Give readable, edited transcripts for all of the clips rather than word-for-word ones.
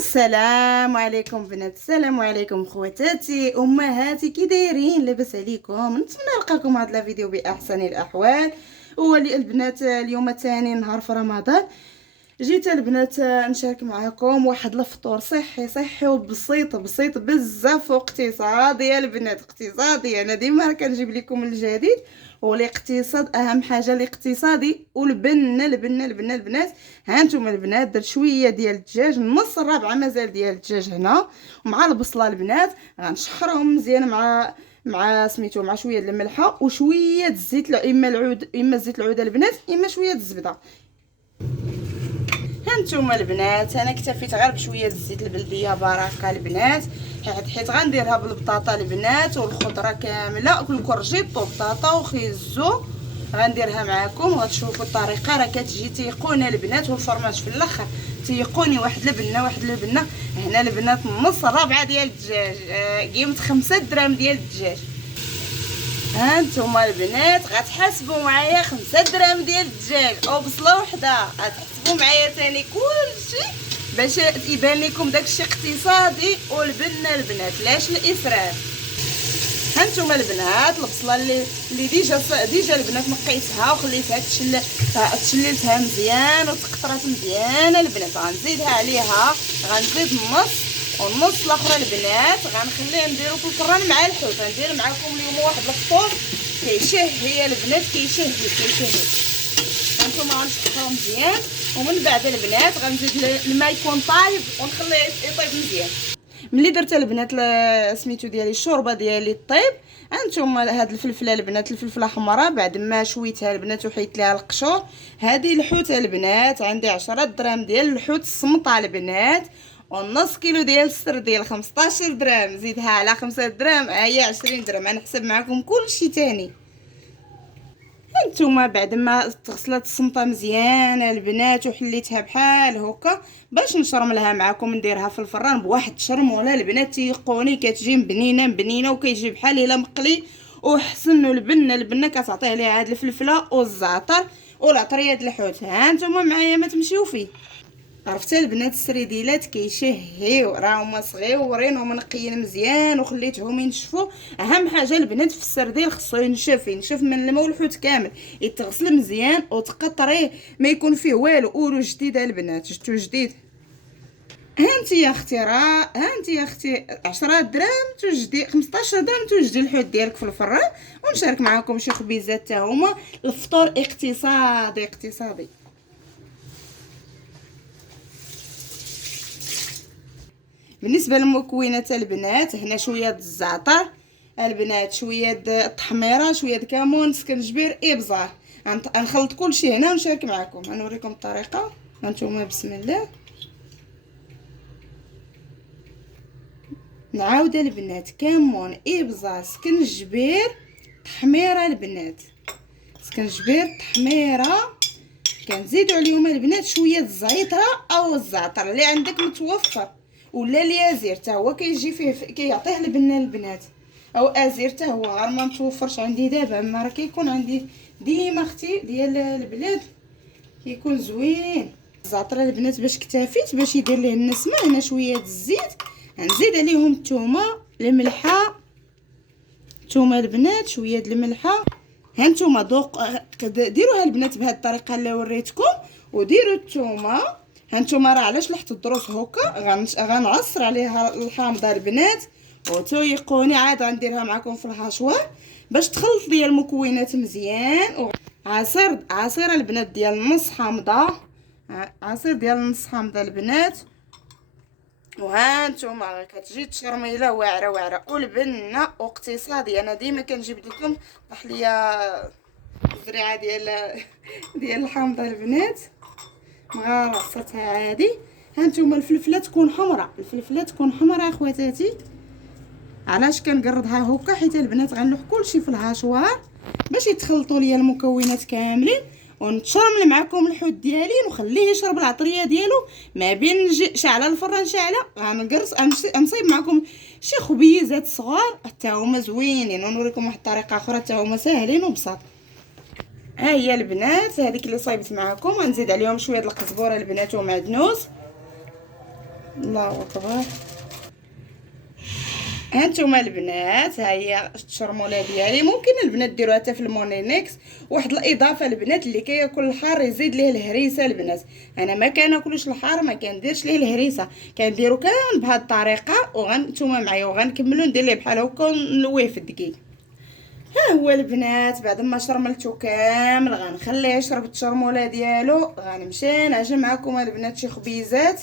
السلام عليكم بنات، السلام عليكم خواتاتي امهاتي، كي دايرين؟ لاباس عليكم؟ نتمنى نلقاكم هذا الفيديو باحسن الاحوال. البنات اليوم ثاني نهار في رمضان، جيت البنات نشارك معكم واحد الفطور صحي وبسيط بزاف واقتصادي. البنات اقتصادي، انا ديما كنجيب لكم الجديد والاقتصاد اهم حاجه، الاقتصادي والبنه البنات. ها انتم البنات درت شويه ديال الدجاج، نص الرابعه مازال ديال الدجاج هنا، ومع البصله البنات غنشحرهم مزيان مع سميتو مع شويه الملحه وشويه الزيت، اما العود اما زيت العود البنات، اما شويه الزبده. هانتوما البنات انا اكتفيت غير بشويه الزيت البلديه بركه البنات، حيت غنديرها بالبطاطا البنات والخضره كامله، كل كورجيط وبطاطا وخيزو غنديرها معكم وغتشوفوا الطريقه. راه كتجي تيقونه البنات، والفرماج في الاخر تيقوني واحد البنه. هنا البنات نص ربعه ديال الدجاج، قيمه 5 دراهم ديال الدجاج. هانتوما البنات غتحاسبوا معايا 5 دراهم ديال الدجاج او بصله وحده، غتحسبوا معايا ثاني كلشي باش يبان لكم داكشي اقتصادي. والبنه البنات لاش الاسراف. هانتوما البنات البصله اللي ديجا البنات نقيتها وخليتها تشللتها مزيان وتقطرات مزيان البنات. غنزيدها عليها، غنزيد والنص الاخر البنات غنخليه نديرو في الفران مع الحوت. غندير معكم اليوم واحد الفطور كيشهي البنات، كيشهي. هانتوما غنشحرو مزيان، ومن بعد البنات غنزيد الماء يكون طايب ونخليه يطيب مزيان. ملي درت البنات سميتو ديالي الشوربه ديالي طيب، هانتوما هاد الفلفله البنات، الفلفله حمراء بعد ما شويتها البنات وحيت ليها القشور. هذه الحوت البنات عندي 10 دراهم ديال الحوت السمطه البنات، ونص كيلو ديال السرديل 15 درهم، زيدها على 5 دراهم هي 20 درهم. غنحسب معكم كلشي تاني. هانتوما بعد ما تغسلت السمطه مزيان البنات وحليتها بحال هكا باش نشرملها معكم، نديرها في الفران بواحد الشرموله البنات تيقوني، كتجي بنينه وكيجي بحال الا مقلي وحسن. البنه كتعطيه ليها هاد الفلفله والزعتر والعطريه د الحوت. هانتوما معايا ما تمشيو فيه. عرفتي البنات السريديلات كيشهيو، راهما صغيورين ومنقيين مزيان وخليتهم ينشفوا. اهم حاجه البنات في السرديل خصو ينشف من الماء والحوت كامل، يتغسل مزيان وتقطريه ما يكون فيه والو. اولو جديد البنات، شفتو جديد. هانتي يا اختي 10 دراهم توجدي، 15 درهم توجدي الحوت ديالك في الفران. ونشارك معكم شي خبيزات حتى هما. الفطور اقتصادي. بالنسبه للمكونات البنات، هنا شويه الزعتر البنات، شويه التحميره، شويه كمون، سكنجبير، ابزار. غنخلط كلشي هنا ونشارك معكم. غنوريكم الطريقه. هانتوما بسم الله. نعاود البنات، كمون، ابزار، سكنجبير، تحميره البنات، سكنجبير، تحميره. كنزيدوا عليهم البنات شويه الزعتره او الزعتر اللي عندك متوفر، ولا اليازير حتى هو كيجي فيه كيعطيه البنه البنات، او ازير حتى هو غير ما متوفرش عندي دابا. اما راه كيكون عندي ديما اختي ديال البلاد، كيكون زوين. الزعتر البنات باش اكتفيت باش يدير ليه النسمه. هنا شويه الزيت، غنزيد عليهم الثومه، الملحه، الثومه البنات، شويه د الملحه. هانتوما ديروها البنات بهذه الطريقه اللي وريتكم، وديروا الثومه. هانتوما راه علاش لحت الدروس هكا، غنعصر عليها الحامضه البنات وتيقوني. عاد غنديرها معكم في الهاشوار باش تخلط ليا المكونات مزيان. عصير البنات ديال نص حامضه، عصير ديال نص حامضه البنات. وهانتوما كتجي تشرميله واعره والبنه اقتصادي. انا ديما كنجيب لكم طاح ليا الزريعه ديال الحامضه البنات مغرستها عادي. هانتوما الفلفله تكون حمراء اخواتاتي. علاش كنقردها هكا؟ حيت البنات غنلوح كلشي في الهاشوار باش يتخلطوا ليا المكونات كاملين، ونتشرمل معكم الحوت ديالي ونخليه يشرب العطريه ديالو. ما بين شاعله الفران شاعله غنقرص نصيب معكم شي خبيزات صغار حتى هما زوينين، ونوريكم واحد الطريقه اخرى حتى هما ساهلين وبساط. ها هي البنات هذيك اللي صايبت معكم. غنزيد عليهم شويه د القزبوره البنات ومعدنوس. الله اكبر. هانتوما البنات، ها هي الشرموله ديالي. ممكن البنات ديروها حتى في المونينيكس. واحد الاضافه البنات، اللي كياكل الحار يزيد ليه الهريسه البنات. انا ما كناكلوش الحار، ما كنديرش ليه الهريسه، كنديرو كامل بهاد الطريقه. وغنتوما معايا وغنكملوا ندير ليه بحال هكا نلويه في الدقيق. ها هو البنات بعد ما شرملتو كامل غنخليه يشرب الشرموله ديالو. غنمشي نعجن معكم البنات شي خبيزات.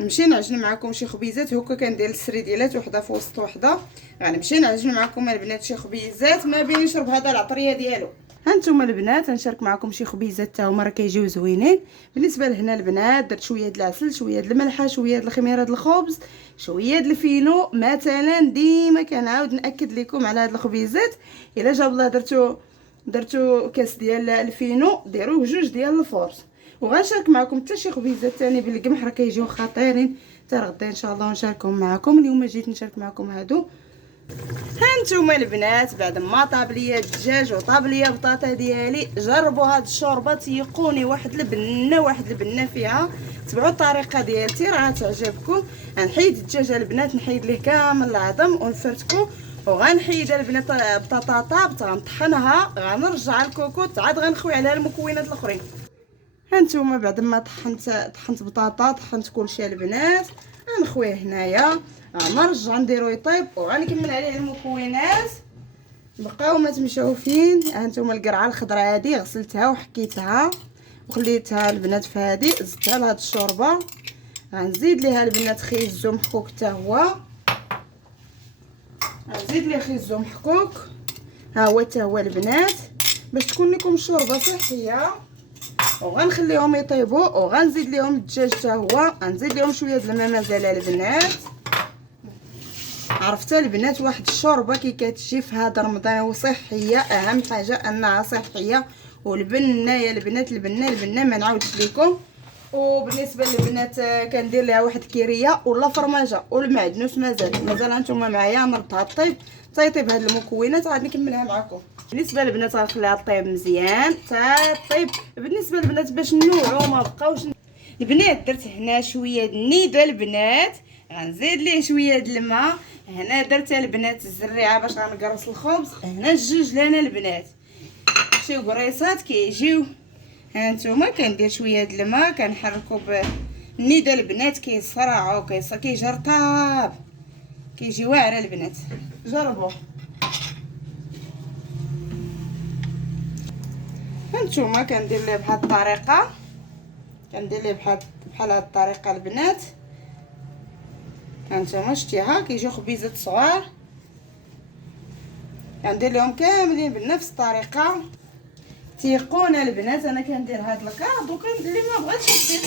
نمشي نعجن معكم شي خبيزات هكا. كندير السريديلات وحده في وسط وحده. غنمشي نعجن معكم البنات شي خبيزات ما بين يشرب هذا العطريه ديالو. هانتوما البنات نشارك معكم شي خبيزات حتى هما راه كيجيو زوينين. بالنسبه لهنا البنات درت شويه د العسل، شويه د الملحه، شويه د الخميره د الخبز، شويه د الفينو. مثلا ديما كنعاود ناكد لكم على هاد الخبيزات. الا جاب الله درتو كاس ديال الفينو، ديروه جوج ديال الفرص. وغنشارك معكم حتى شي خبيزات ثاني بالقمح راه كيجيو خطيرين. حتى غدا ان شاء الله نشاركهم معكم. اليوم جيت نشارك معكم هادو. هانتوما البنات بعد ما طاب ليا الدجاج وطاب ليا البطاطا ديالي، جربوا هاد الشوربه تيقوني واحد البنه فيها. تبعوا الطريقه ديالتي راه تعجبكم. غنحيد الدجاج البنات، نحيد ليه كامل العظم ونفرتكو. وغنحيد البنات البطاطا طابت غنطحنها، غنرجع الكوكوط عاد غنخوي عليها المكونات الاخرين. هانتوما بعد ما طحنت بطاطا، طحنت كلشي البنات، غنخويه هنايا. غنرجع نديرو يطيب وغنكمل عليه المكونات. بقاو ما تمشوفين. هانتوما القرعه الخضراء هذه غسلتها وحكيتها وخليتها البنات في هذه، زدتها لهاد الشوربه. غنزيد ليها البنات خيزو محكوك حتى هو. غنزيد ليه خيزو محكوك ها هو حتى هو البنات، باش تكون لكم شوربه صحيه. وغنخليهم يطيبوا وغنزيد ليهم الدجاج حتى هو. غنزيد ليهم شويه د الماء مازال البنات. عرفتوا البنات واحد الشوربه كي كتجي في هذا رمضان وصحيه، اهم حاجه انها صحيه. والبنه يا البنات، البنه ما نعاودش لكم. وبالنسبه للبنات كندير ليها واحد كيريه ولا فرماجه والمعدنوس مازال هانتوما معايا. نردها طيب هاد المكونات عاد نكملها معكم. بالنسبه للبنات غنخليها طيب مزيان طيب. بالنسبه للبنات باش نوعو ما بقاوش البنات، درت هنا شويه د النيدو البنات، غنزيد ليه شويه د الماء. هنا درت البنات الزريعه باش غنقرص الخبز. هنا الجوج البنات شي قريصات كيجيو. هانتوما كندير شويه د الماء كنحركو بالنيدو البنات، كيصرعو كيجي رطاب، كيجي واعر البنات. جربوا هانتوما. كندير ليه بهاد الطريقه، بحال هاد الطريقه البنات. هانتوما شتيها كيجيو خبيزات صغار. كندير لهم كاملين بنفس الطريقه. تيقونا البنات. انا كندير هاد الكارد اللي ما بغاتش دير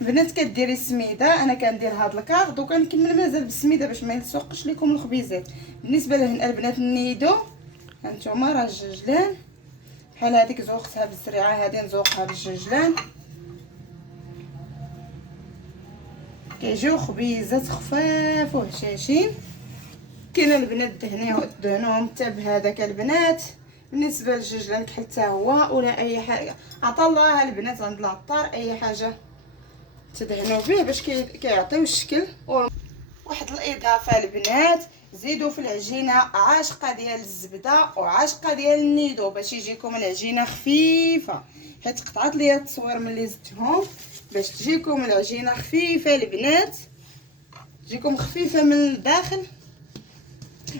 البنات كديري السميده. انا كندير هاد الكارد وكنكمل مازال بالسميده باش ما يلصقش لكم الخبيزات. بالنسبه لهنا البنات النيدو، هانتوما راه الججلان بحال هذيك زوقتها بالسريعه، هذه نزوقها بالججلان. كيجيو خبيزات خفاف وهشاشين. كاين البنات دهنوهم حتى بهذاك البنات. بالنسبه للججلان كحل حتى هو ولا اي حاجه عطا الله البنات عند العطار، اي حاجه تدهنوا به باش كيعطيو الشكل. واحد الاضافه البنات، زيدوا في العجينه عاشقه ديال الزبده وعاشقه ديال النيدو باش يجيكم العجينه خفيفه. حيت قطعت ليا التصوير ملي زدتهم باش تجيكم العجينه خفيفه البنات، تجيكم خفيفه من الداخل.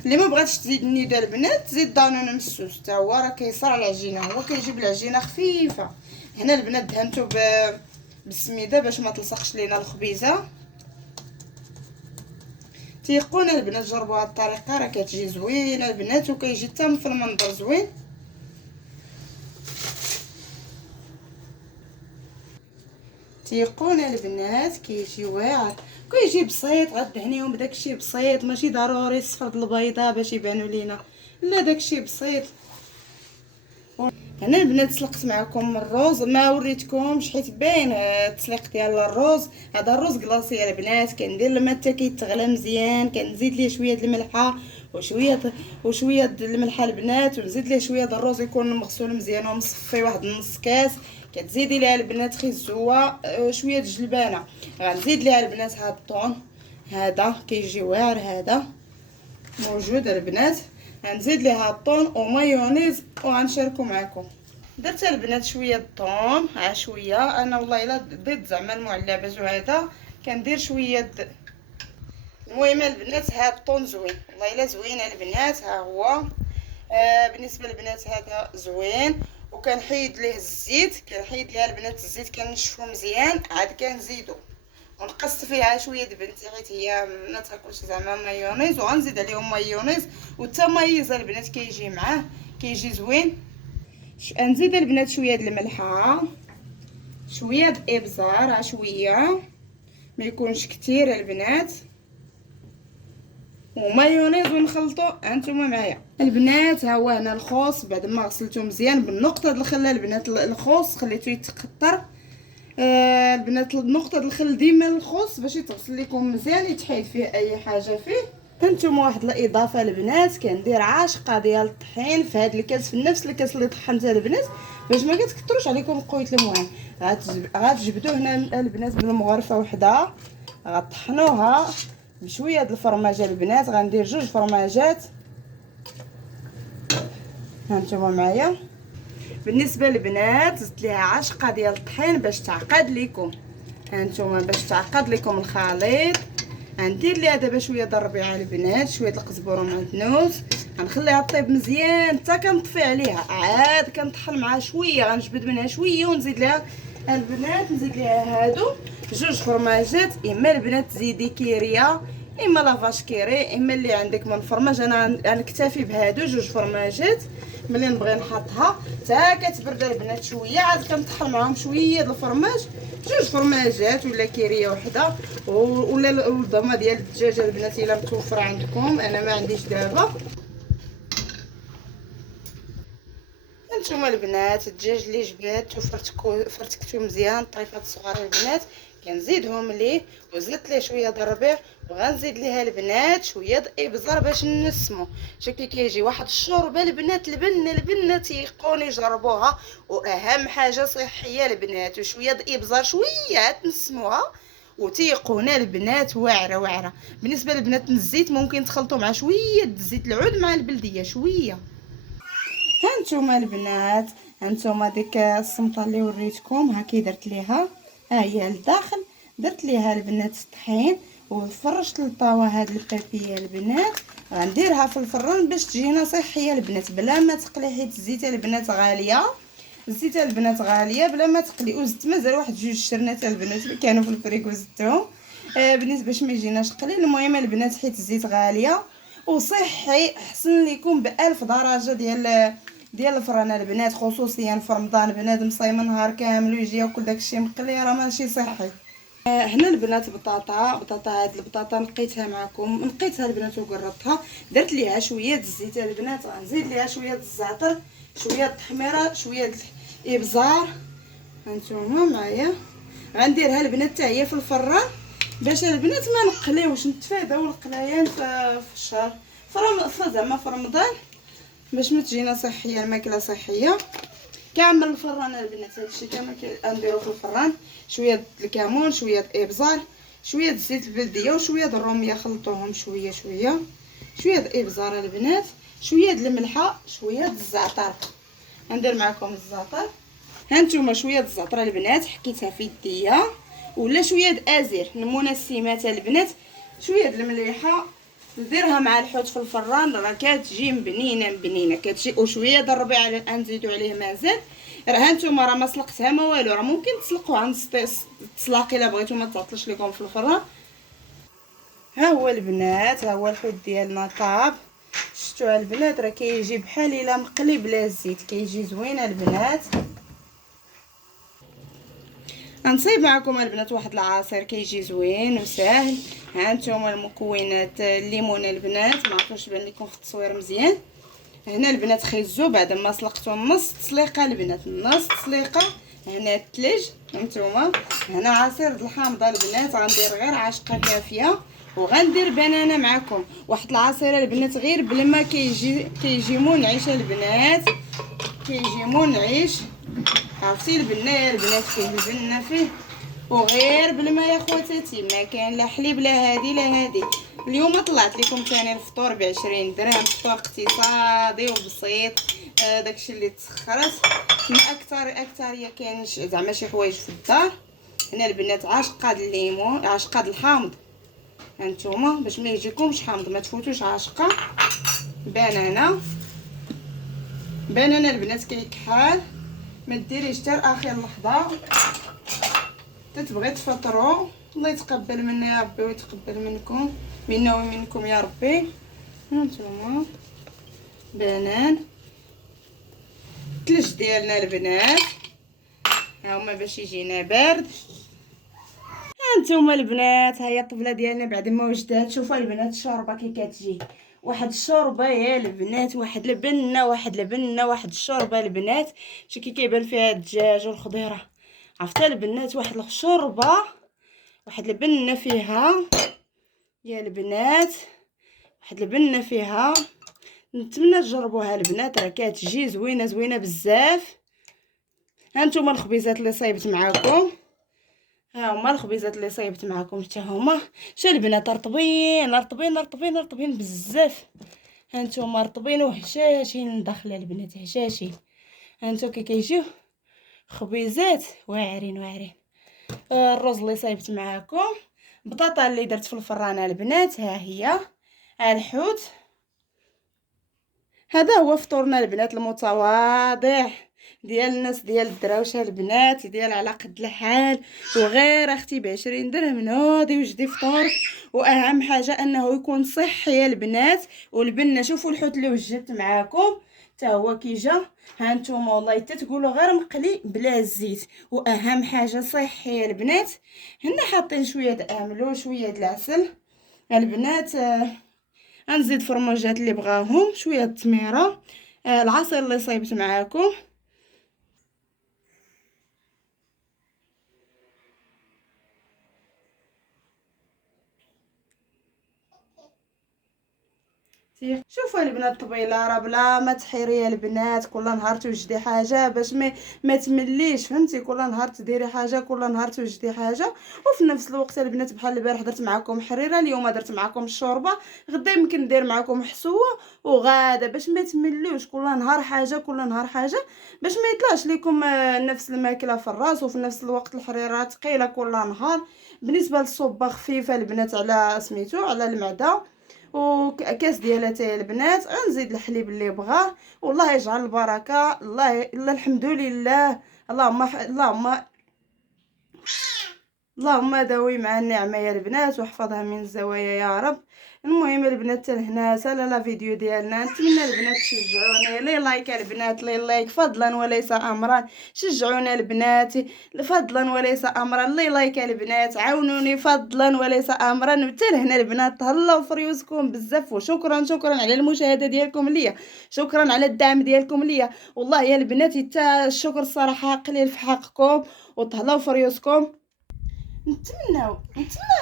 اللي ما بغاتش تزيد النيدو البنات تزيد دانون مسوس حتى هو راه كيصرع العجينه، هو كيجيب العجينه خفيفه. هنا البنات دهنتو بالسميده باش ما تلصقش لينا الخبيزه. تيقونا البنات جربوا هاد الطريقه راه كتجي زوينه البنات وكيجي حتى في المنظر زوين. تيقونا البنات كيجي واعر، كيجي بسيط. غدهنيهم بداكشي بسيط، ماشي ضروري الصفر د البيضه باش يبانوا لينا، لا داكشي بسيط. هنا البنات سلقت معكم الروز، ما وريتكمش حيت باين التسليق ديال الروز. هذا الروز كلاصي البنات. كندير الماء حتى كيتغلى مزيان، كنزيد ليه شويه د الملحه وشويه د الملحه البنات، ونزيد ليه شويه د الروز يكون مغسول مزيان ومصفي واحد نص كاس. كتزيدي ليها البنات خيزوه شويه الجلبانه. غنزيد ليها البنات هاد الطون هذا كيجي واعر، هذا موجود البنات. غنزيد ليها الطون ومايونيز وغنشاركو معكم. درت البنات شويه الطون، شويه. انا والله الا ضد زعما المعلبه هذا كندير شويه. المهم البنات هاد الطون زوين والله الا زوين البنات. ها هو بالنسبه للبنات هذا زوين. وكنحيد ليه الزيت، كنحيد ليها البنات الزيت، كنشفو مزيان، عاد كنزيدو ونقصت فيها شويه بنتي حيت هي ما تاكلش زعما مايونيز، وغنزيد عليهم مايونيز والتمايز البنات كيجي معاه كيجي زوين. نزيد البنات شويه د الملحه، شويه د الابزار، شويه ما يكونش كتير البنات، ومايونيز ونخلطو هانتوما معايا البنات. ها هو هنا الخوص بعد ما غسلته مزيان بالنقطه د الخل البنات. الخوص خليته يتقطر البنات، نقطه الخل ديما الخوص باش يتغسل لكم مزيان، يتحيد فيه اي حاجه فيه. هانتوما واحد الاضافه البنات، كندير عاشقه ديال الطحين في هذا الكاس، في نفس الكاس اللي طحنتها البنات باش ما كتكثروش عليكم قويه المهم. غتجبدوا هنا البنات بالمغرفه وحده، غطحنوها بشويه د الفرماجه البنات. غندير 2 فرماجات هانتوما معايا. بالنسبه للبنات زدت ليها عشقه ديال الطحين باش تعقد لكم هانتوما، باش تعقد لكم الخليط. غندير ليها دابا شويه د الربيعه البنات، شويه القزبر ومعدنوس. غنخليها طيب مزيان حتى كنطفي عليها، عاد كنطحن معها شويه، غنجبد منها شويه ونزيد ليها البنات، نزيد ليها هادو 2 فرماجات. اما البنات تزيدي كيريه اما لافاش كيري، اما اللي عندك من فرماج. انا غنكتفي بهادو 2 فرماجات. ملي نبغي نحطها حتى كتبرد البنات شويه، عاد كنطحن معاهم شويه د الفرماج، 2 فرماجات ولا كيريه وحده، ولا الضمه ديال الدجاجه البنات الا متوفره عندكم. انا ما عنديش دابا. هانتوما البنات الدجاج اللي جبت وفرتكتو مزيان طريفات صغار البنات، كنزيدهم ليه وزدت ليه شويه د الربيع، وغنزيد ليها البنات شويه د الابزار باش نسمو. شكي كيجي واحد الشوربه البنات البنات يقوني يجربوها، واهم حاجه صحيه البنات، وشويه د الابزار شويه تنسموها وتيقونا البنات واعره. بالنسبه للبنات الزيت ممكن تخلطوا مع شويه زيت العود مع البلديه شويه. هانتوما البنات، هانتوما ديك الصمطه اللي وريتكم هاكي درت ليها، ها هي لداخل. درت ليها البنات الطحين وفرشت الطاوه هاد البابيه البنات. غنديرها في الفران باش تجينا صحيه البنات بلا ما تقلي، حيت الزيت البنات غاليه، الزيت البنات غاليه بلا ما تقلي. وزدت مازال واحد 2 شرنات البنات اللي كانوا في الفريكو زدتهم بالنسبه باش ما يجيناش قليل. المهم البنات حيت الزيت غاليه وصحي احسن لكم ب1000 درجه ديال الفران البنات، خصوصيا في رمضان بنادم صايم نهار كامل ويجي ياكل داكشي مقلي، راه ماشي صحي. هنا البنات بطاطا هاد البطاطا نقيتها معكم، نقيتها البنات وقرطتها، درت ليها شويه الزيت البنات. غنزيد ليها شويه الزعتر، شويه التحميره، شويه الابزار هانتوما معايا. غنديرها البنات حتى هي في الفران باش البنات ما نقليوش، نتفاداو القلايان في الشهر زعما في رمضان باش ما تجينا صحيه الماكله صحيه كامل. الفران البنات هادشي كامل كنديرو في الفران. شويه د الكمون، شويه د الابزار، شويه د زيت البلديه وشويه د الروميه، خلطوهم شويه شويه د الابزار البنات، شويه د الملحه، شويه د الزعتر. ندير معكم الزعتر هانتوما، شويه د الزعتر البنات حكيتها في يديا، ولا شويه د ازير المنسمات البنات، شويه د المليحه. نديرها مع الحوت في الفران، راه كتجي بنينه كتجي. وشويه د الربيع نزيدو عليه مازال. راه هانتوما راه ما سلقتها ما والو، راه ممكن تسلقوها نص تسلاقي الا بغيتو ما تعطلش لكم في الفران. ها هو البنات، ها هو الحوت ديالنا طاب. شفتوا البنات راه كيجي بحال الا مقلي بلا زيت، كيجي زوين البنات. غنصايب معكم البنات واحد العصير كيجي زوين وساهل. هانتوما المكونات، الليمون البنات ما عرفتش بان لكم في التصوير مزيان. هنا البنات خيزو بعد ما سلقتو نص تسليقه البنات، نص تسليقه. هنا الثلج هانتوما، هنا عصير د الحامضه البنات. غندير غير عاشقه كافيه، وغندير بنانه معكم. واحد العصير البنات غير بالما كيجي منعش البنات، كيجي منعش. عرفتي البنات فيه البنه فيه، وغير بالما يا خواتاتي، ما كان لا حليب لا هادي لا هادي. اليوم طلعت لكم ثاني الفطور ب20 درهم، فطور اقتصادي وبسيط. داكشي اللي تسخرت من اكثر كاين زعما شي حوايج في الدار. هنا البنات عاشقه الليمون، عاشقه الحامض. هانتوما باش ما يجيكمش حامض ما تفوتوش عاشقه. بنانه البنات كيكحال، ما ديريش حتى لاخر لحظه. تتبغي تفطروا، الله يتقبل منا يا ربي ويتقبل منكم، منا ومنكم يا ربي. هانتوما بنان الثلج ديالنا البنات، ها هما باش يجينا بارد. هانتوما البنات، ها هي الطبله ديالنا بعد ما وجدات. شوفوا البنات الشوربه كي كتجي، واحد الشوربه يا البنات، واحد البنه واحد الشوربه البنات. شتي كي كيبان فيها الدجاج والخضيره، عرفتها البنات؟ واحد الشوربه، واحد البنه فيها يا البنات، واحد البنه فيها. نتمنى تجربوها البنات، راه كتجي زوينه بزاف. هانتوما الخبيزات اللي صايبت معاكم، ها هما الخبيزات اللي صايبت معاكم حتى هما. شا البنات رطبين بزاف. هانتوما رطبين وهشاشين داخله البنات، هشاشين. هانتو كي كيجيو خبيزات واعرين. الرز اللي صايبت معاكم، بطاطا اللي درت في الفرانه البنات، ها هي الحوت. هذا هو فطورنا البنات المتواضع ديال الناس ديال الدراوشه البنات، ديال على قد الحال. وغير اختي ب20 درهم نوضي وجدي فطور، واهم حاجه انه يكون صحي يا البنات. والبنه شوفوا الحوت اللي وجدت معاكم حتى هو كي جا، هانتوما والله حتى تقولوا غير مقلي بلا الزيت. واهم حاجه صحي يا البنات. هنا حاطين شويه املو شويه العسل البنات. غنزيد فرماجات اللي بغاهم، شويه التميره، العصير اللي صايبت معاكم. شوفوا البنات الطبيله راه بلا ما تحيري البنات، كل نهار توجدي حاجه باش ما تمليش، فهمتي؟ كل نهار تديري حاجه، كل نهار توجدي حاجه. وفي نفس الوقت البنات بحال البارح درت معكم حريره، اليوم درت معكم الشوربه، غدا يمكن ندير معكم حسوه وغادا، باش ما تملوش كل نهار حاجه باش ما يطلعش لكم نفس الماكله في الراس. وفي نفس الوقت الحريره ثقيله كل نهار. بالنسبه للصوبه خفيفه البنات على سميتو على المعده. وكاس ديال اتاي البنات، غنزيد الحليب اللي بغاه. والله يجعل البركه. الله الحمد لله. اللهم داوي مع النعمه يا البنات، واحفظها من الزوايا يا رب. المهم البنات هنا سالا لا فيديو ديالنا. نتمنى البنات تشجعوني، لي لايك البنات، لي لايك فضلا وليس امرا. شجعونا البنات فضلا وليس امرا، لي لايك البنات، عاونوني فضلا وليس امرا. حتى لهنا البنات تهلاو في ريوسكم بزاف، وشكرا على المشاهده ديالكم ليا، شكرا على الدعم ديالكم ليا. والله يا البنات حتى الشكر الصراحه قليل في حقكم، وتهلاو في ريوسكم. نتمنى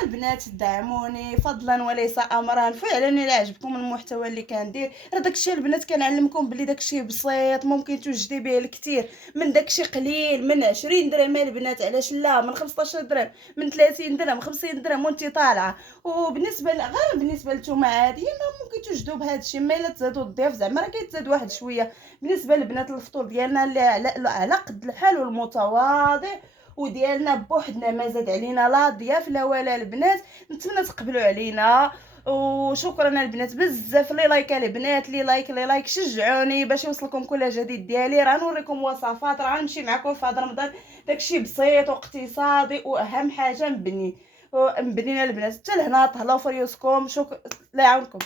البنات تدعموني فضلا وليس امرا. فعلا الا عجبكم المحتوى اللي كندير، راه داكشي البنات كنعلمكم بلي داكشي بسيط ممكن توجدي به الكثير من داكشي قليل، من 20 درهم البنات، علاش لا؟ من 15 درهم، من 30 درهم، 50 درهم وانت طالعه. وبالنسبه غير بالنسبه للتومه عاديه ما ممكن توجدوا بهذا الشيء، ما الا تزادوا الضيف زعما راه كيتزاد واحد شويه. بالنسبه للبنات الفطور ديالنا اللي على قد الحال والمتواضع، وديالنا بوحدنا، ما زاد علينا لا ضياف لا ولا البنات. نتمنى تقبلوا علينا. وشكرا البنات بزاف. لي لايك البنات، لي لايك شجعوني باش يوصلكم كل جديد ديالي. راه نوريكم وصفات، راه غنمشي معكم في هذا رمضان داكشي بسيط واقتصادي، واهم حاجه مبنيين البنات. حتى لهنا تهلاو في ريوسكم. شكرا، الله يعاونكم.